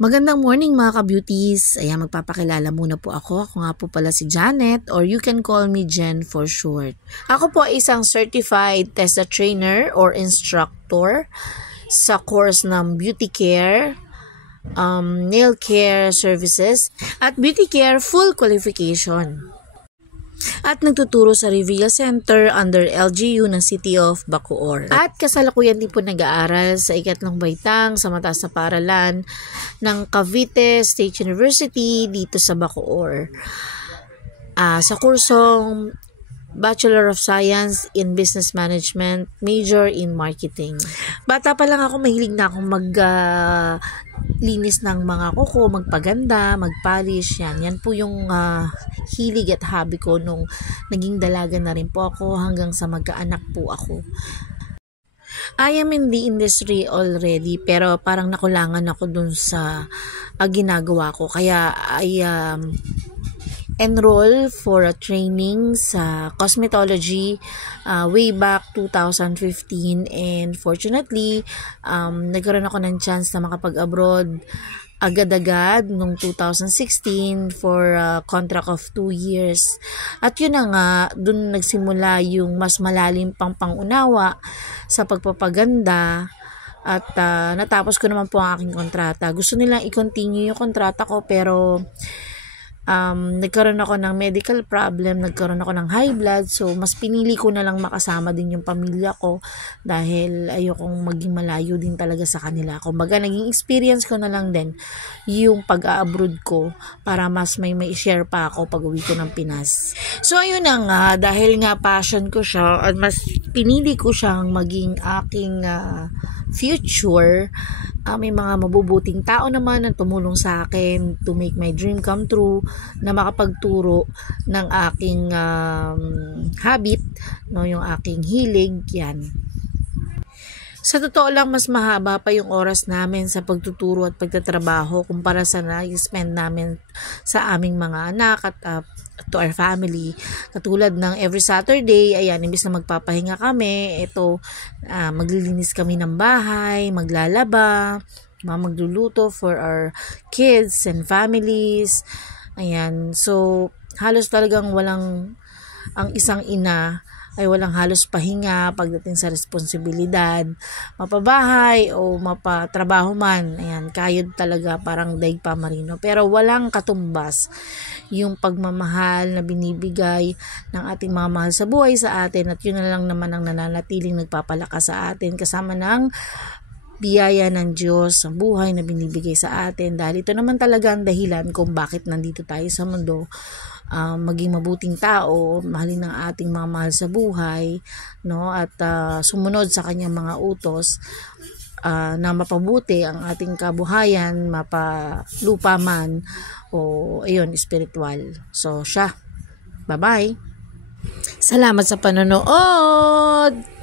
Magandang morning mga ka-beauties. Ayan, magpapakilala muna po ako. Ako nga po pala si Janet or you can call me Jen for short. Ako po ay isang certified TESDA trainer or instructor sa course ng beauty care, nail care services at beauty care full qualification. At nagtuturo sa Revilla Center under LGU ng City of Bacoor. At kasalukuyan din po nag-aaral sa ikatlong baitang sa mataas na paaralan ng Cavite State University dito sa Bacoor. Sa kursong Bachelor of Science in Business Management, major in Marketing. Bata pa lang ako, mahilig na akong linis ng mga kuko, magpaganda, magpolish, yan po yung hilig at hobby ko nung naging dalaga na rin po ako hanggang sa magkaanak po ako. I am in the industry already pero parang nakulangan ako dun sa ginagawa ko, kaya I enroll for a training sa cosmetology way back 2015, and fortunately nagkaroon ako ng chance na makapag-abroad agad-agad noong 2016 for a contract of 2 years. At yun na nga, dun nagsimula yung mas malalim pang pangunawa sa pagpapaganda. At natapos ko naman po ang aking kontrata. Gusto nilang i-continue yung kontrata ko pero nagkaroon ako ng medical problem, nagkaroon ako ng high blood, so mas pinili ko na lang makasama din yung pamilya ko dahil ayokong maging malayo din talaga sa kanila. Kumbaga naging experience ko na lang din yung pag-a-abroad ko para mas may share pa ako pag uwi ko ng Pinas. So ayun na nga, dahil nga passion ko siya at mas pinili ko siyang maging aking future, may mga mabubuting tao naman na tumulong sa akin to make my dream come true, na makapagturo ng aking habit, no, yung aking hilig, yan. Sa totoo lang, mas mahaba pa yung oras namin sa pagtuturo at pagtatrabaho kumpara sa na-spend namin sa aming mga anak at to our family. Katulad ng every Saturday, ayan, imbis na magpapahinga kami, ito, maglilinis kami ng bahay, maglalaba, magluluto for our kids and families. Ayan, so halos talagang ang isang ina ay walang halos pahinga pagdating sa responsibilidad, mapabahay o mapatrabaho man. Ayan, kayod talaga, parang daig pa marino. Pero walang katumbas yung pagmamahal na binibigay ng ating mga mahal sa buhay sa atin, at yun na lang naman ang nananatiling nagpapalakas sa atin kasama ng biyaya ng Diyos, ang buhay na binibigay sa atin, dahil ito naman talaga ang dahilan kung bakit nandito tayo sa mundo. Maging mabuting tao, mahalin ng ating mga mahal sa buhay, no, at sumunod sa kanyang mga utos, na mapabuti ang ating kabuhayan, mapalupa man o ayun, spiritual. So siya, bye-bye. Salamat sa panonood.